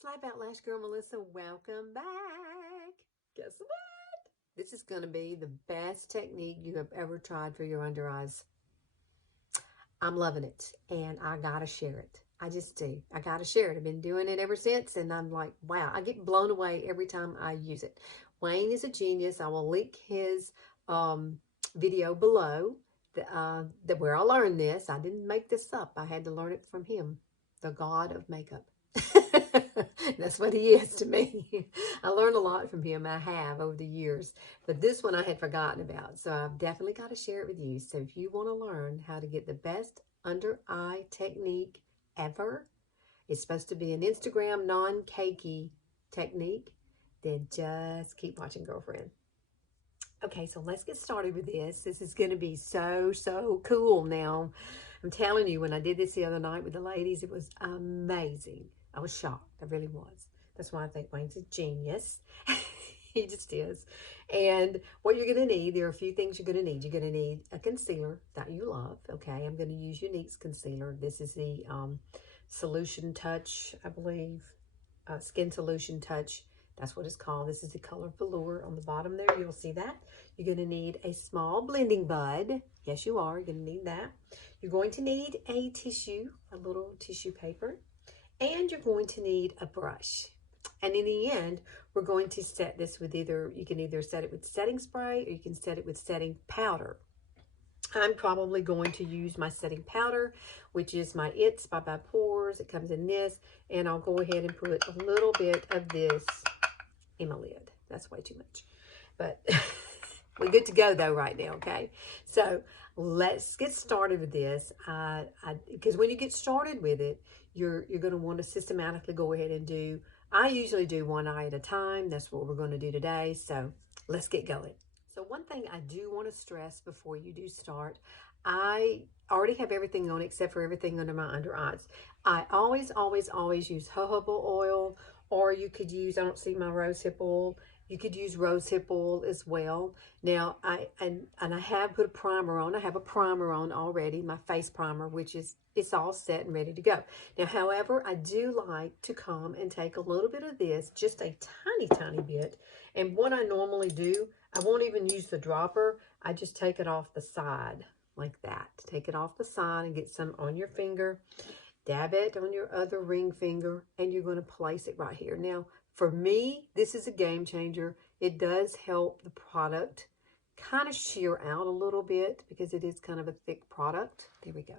Slap Out Lash Girl Melissa, welcome back. Guess what? This is going to be the best technique you have ever tried for your under eyes. I'm loving it, and I gotta share it. I just do. I gotta share it. I've been doing it ever since, and I'm like, wow, I get blown away every time I use it. Wayne is a genius. I will link his video below where I learned this. I didn't make this up. I had to learn it from him, the god of makeup. That's what he is to me. I learned a lot from him. I have over the years, but this one I had forgotten about, so I've definitely got to share it with you. So if you want to learn how to get the best under eye technique ever, it's supposed to be an Instagram non-cakey technique, then just keep watching, girlfriend. Okay, so let's get started with this. This is going to be so cool. Now, I'm telling you, when I did this the other night with the ladies, it was amazing. I was shocked. I really was. That's why I think Wayne's a genius. He just is. And what you're going to need, there are a few things you're going to need. You're going to need a concealer that you love. Okay, I'm going to use Younique's concealer. This is the Solution Touch, I believe. Skin Solution Touch. That's what it's called. This is the color velour. On the bottom there, you'll see that. You're going to need a small blending bud. Yes, you are. You're going to need that. You're going to need a tissue, a little tissue paper. And you're going to need a brush. And in the end, we're going to set this with you can either set it with setting spray or you can set it with setting powder. I'm probably going to use my setting powder, which is my It's by Pores. It comes in this. And I'll go ahead and put a little bit of this in my lid. That's way too much. But we're good to go though right now, okay? So let's get started with this. Because when you get started with it, you're going to want to systematically go ahead and do, I usually do one eye at a time. That's what we're going to do today. So let's get going. So one thing I do want to stress before you do start, I already have everything on except for everything under my under eyes. I always use jojoba oil, or you could use, I don't see my rosehip oil. You could use rosehip oil as well. Now, I have put a primer on. I have a primer on already, my face primer, which is, it's all set and ready to go. Now, however, I do like to come and take a little bit of this, just a tiny bit. And what I normally do, I won't even use the dropper. I just take it off the side like that. Take it off the side and get some on your finger. Dab it on your other ring finger, and you're going to place it right here. Now, for me, this is a game changer. It does help the product kind of sheer out a little bit because it is kind of a thick product. There we go.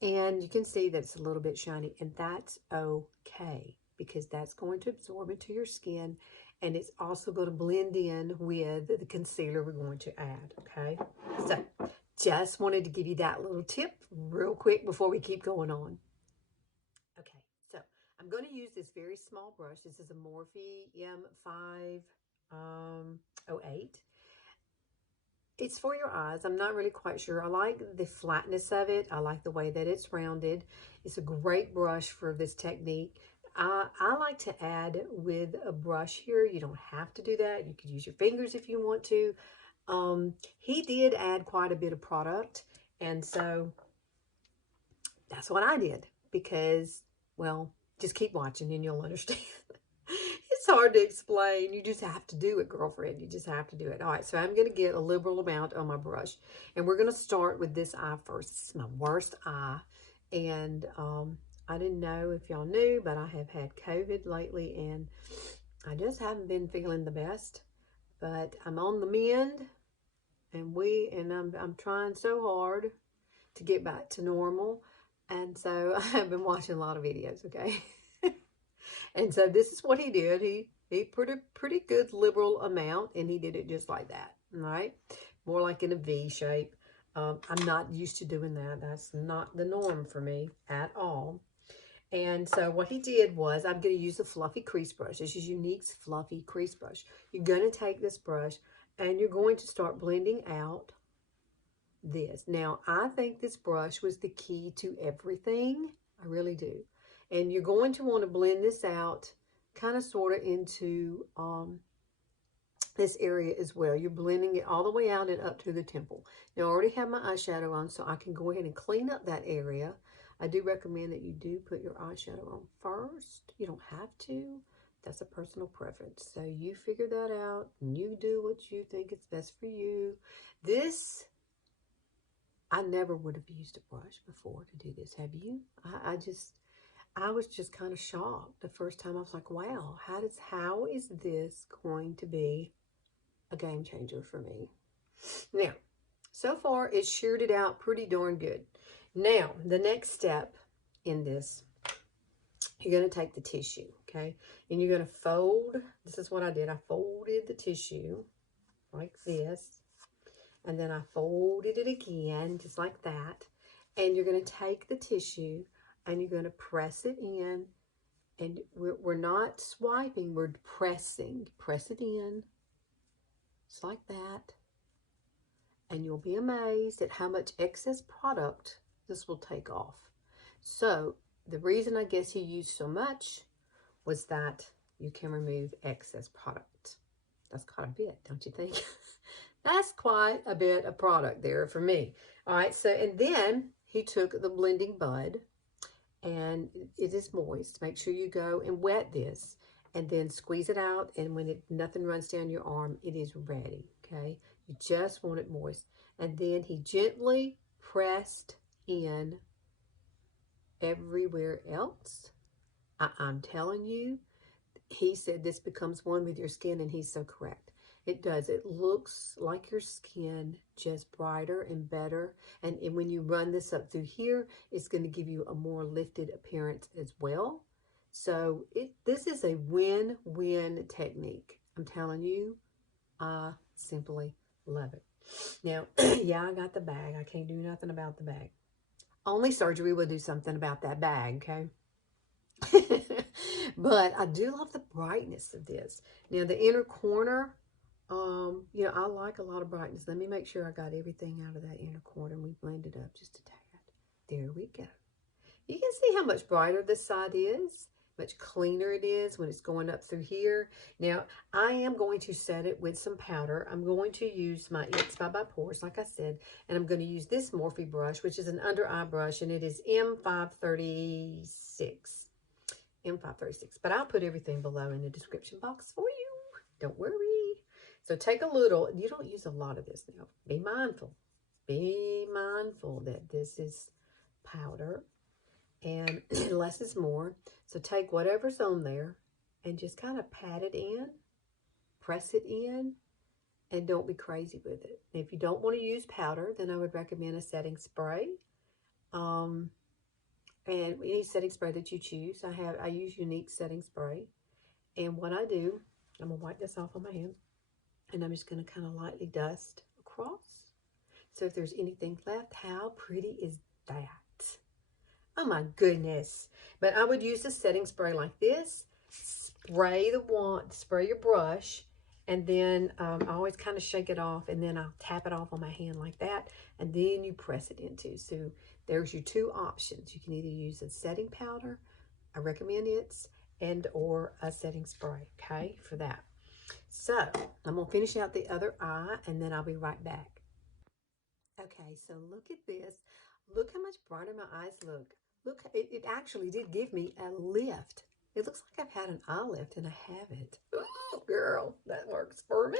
And you can see that it's a little bit shiny, and that's okay because that's going to absorb into your skin, and it's also going to blend in with the concealer we're going to add, okay? So, just wanted to give you that little tip real quick before we keep going on. Okay, so I'm going to use this very small brush. This is a Morphe M508. It's for your eyes. I'm not really quite sure. I like the flatness of it. I like the way that it's rounded. It's a great brush for this technique. I like to add with a brush here. You don't have to do that. You could use your fingers if you want to. He did add quite a bit of product, and so that's what I did because, well, just keep watching and you'll understand. It's hard to explain. You just have to do it, girlfriend. You just have to do it. All right, so I'm going to get a liberal amount on my brush, and we're going to start with this eye first. This is my worst eye, and I didn't know if y'all knew, but I have had COVID lately, and I just haven't been feeling the best. But I'm on the mend, and I'm trying so hard to get back to normal. And so I have been watching a lot of videos, okay? And so this is what he did. He put a pretty good liberal amount, and he did it just like that, all right? More like in a V shape. I'm not used to doing that. That's not the norm for me at all. And so what he did was, I'm going to use a fluffy crease brush. This is Younique's fluffy crease brush. You're going to take this brush and you're going to start blending out this. Now, I think this brush was the key to everything. I really do. And you're going to want to blend this out kind of sort of into this area as well. You're blending it all the way out and up to the temple. Now, I already have my eyeshadow on, so I can go ahead and clean up that area. I do recommend that you do put your eyeshadow on first. You don't have to. That's a personal preference. So you figure that out and you do what you think is best for you. This, I never would have used a brush before to do this. Have you? I was just kind of shocked the first time. I was like, wow, how is this going to be a game changer for me? Now, so far it's sheared it out pretty darn good. Now, the next step in this, you're going to take the tissue, okay? And you're going to fold. This is what I did. I folded the tissue like this. And then I folded it again, just like that. And you're going to take the tissue and you're going to press it in. And we're not swiping, we're pressing. Press it in, just like that. And you'll be amazed at how much excess product this will take off. So the reason I guess he used so much was that you can remove excess product. That's quite a bit, don't you think? That's quite a bit of product there for me. All right, so, and then he took the blending bud, and it is moist. Make sure you go and wet this, and then squeeze it out, and when nothing runs down your arm, it is ready, okay? You just want it moist. And then he gently pressed in everywhere else. I'm telling you, he said this becomes one with your skin, and he's so correct. It does. It looks like your skin, just brighter and better. And when you run this up through here, it's going to give you a more lifted appearance as well. So this is a win-win technique. I'm telling you, I simply love it. Now, yeah, I got the bag. I can't do nothing about the bag. Only surgery will do something about that bag, okay? But I do love the brightness of this. Now, the inner corner, you know, I like a lot of brightness. Let me make sure I got everything out of that inner corner, and we blend it up just a tad. There we go. You can see how much brighter this side is, much cleaner it is when it's going up through here. Now, I am going to set it with some powder. I'm going to use my It's by Pores, like I said, and I'm going to use this Morphe brush, which is an under eye brush, and it is M536. M536, but I'll put everything below in the description box for you. Don't worry. So take a little, you don't use a lot of this now. Be mindful. Be mindful that this is powder and less is more. So take whatever's on there and just kind of pat it in, press it in, and don't be crazy with it. If you don't want to use powder, then I would recommend a setting spray. And any setting spray that you choose. I use Younique setting spray. And what I do, I'm going to wipe this off on my hand. And I'm just going to kind of lightly dust across. So if there's anything left, how pretty is that? Oh my goodness. But I would use a setting spray like this. Spray your brush. And then I always kind of shake it off. And then I'll tap it off on my hand like that. And then you press it into. So there's your two options. You can either use a setting powder, I recommend it's, and or a setting spray, okay, for that. So I'm going to finish out the other eye, and then I'll be right back. Okay, so look at this. Look how much brighter my eyes look. Look, it actually did give me a lift. It looks like I've had an eye lift, and I haven't. Oh, girl, that works for me.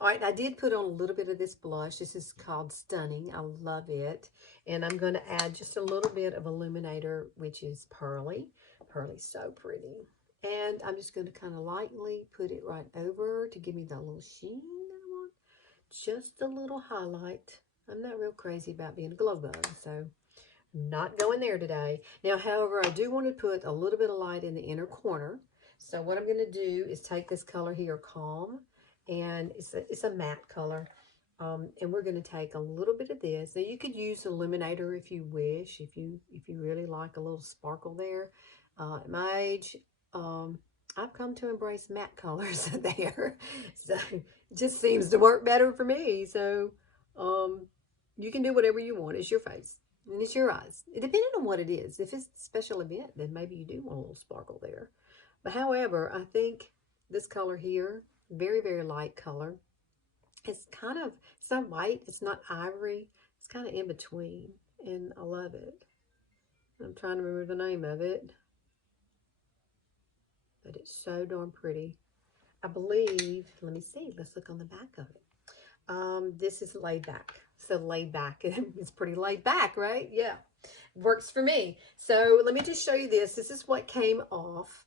All right, I did put on a little bit of this blush. This is called Stunning. I love it. And I'm going to add just a little bit of illuminator, which is Pearly. Pearly's so pretty. And I'm just going to kind of lightly put it right over to give me that little sheen that I want. Just a little highlight. I'm not real crazy about being a glow bug, so I'm not going there today. Now, however, I do want to put a little bit of light in the inner corner. So what I'm going to do is take this color here, Calm, and it's a matte color. And we're going to take a little bit of this. Now, you could use illuminator if you wish, if you really like a little sparkle there. At my age, I've come to embrace matte colors there. So it just seems to work better for me. So you can do whatever you want. It's your face. And it's your eyes. It depending on what it is. If it's a special event, then maybe you do want a little sparkle there. But however, I think this color here, very, very light color. It's not white. It's not ivory. It's kind of in between. And I love it. I'm trying to remember the name of it. But it's so darn pretty. I believe, let me see. Let's look on the back of it. This is laid back. So laid back. It's pretty laid back, right? Yeah. Works for me. So let me just show you this. This is what came off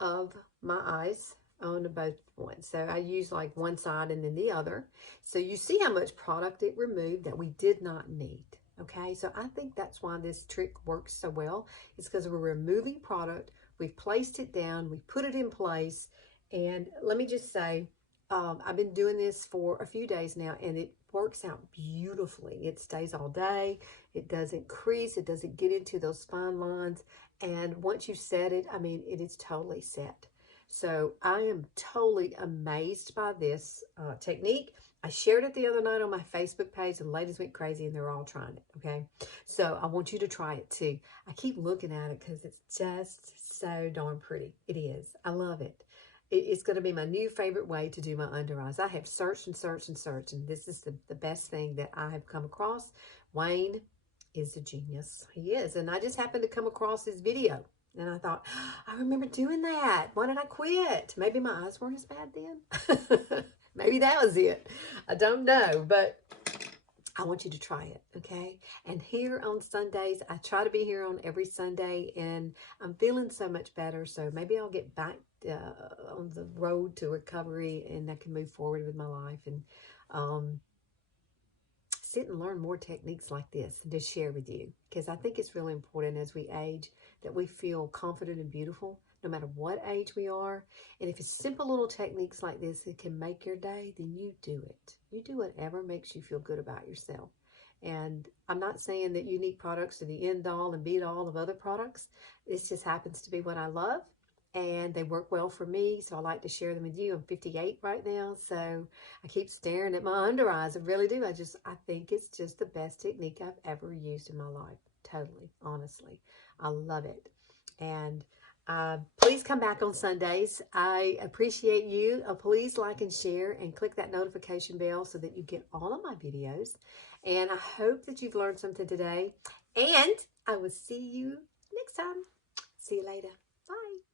of my eyes on both ones. So I use like one side and then the other. So you see how much product it removed that we did not need. Okay, so I think that's why this trick works so well. It's because we're removing product. We've placed it down. We've put it in place. And let me just say, I've been doing this for a few days now, and it works out beautifully. It stays all day. It doesn't crease. It doesn't get into those fine lines. And once you set it, I mean, it is totally set. So I am totally amazed by this technique. I shared it the other night on my Facebook page, and ladies went crazy, and they're all trying it, okay? So I want you to try it too. I keep looking at it because it's just so darn pretty. It is. I love it. It's going to be my new favorite way to do my under eyes. I have searched and searched and searched, and this is the best thing that I have come across. Wayne is a genius. He is. And I just happened to come across his video. And I thought, I remember doing that. Why did I quit? Maybe my eyes weren't as bad then. Maybe that was it. I don't know. But I want you to try it, okay? And here on Sundays, I try to be here on every Sunday, and I'm feeling so much better. So maybe I'll get back on the road to recovery, and I can move forward with my life and sit and learn more techniques like this and to share with you, because I think it's really important as we age that we feel confident and beautiful no matter what age we are. And if it's simple little techniques like this that can make your day, then you do it. You do whatever makes you feel good about yourself. And I'm not saying that Younique products are the end all and be all of other products. This just happens to be what I love, and they work well for me, so I like to share them with you. I'm 58 right now, so I keep staring at my under eyes. I really do. I think it's just the best technique I've ever used in my life. Totally, honestly. I love it. And please come back on Sundays. I appreciate you. Please like and share and click that notification bell so that you get all of my videos. And I hope that you've learned something today. And I will see you next time. See you later. Bye.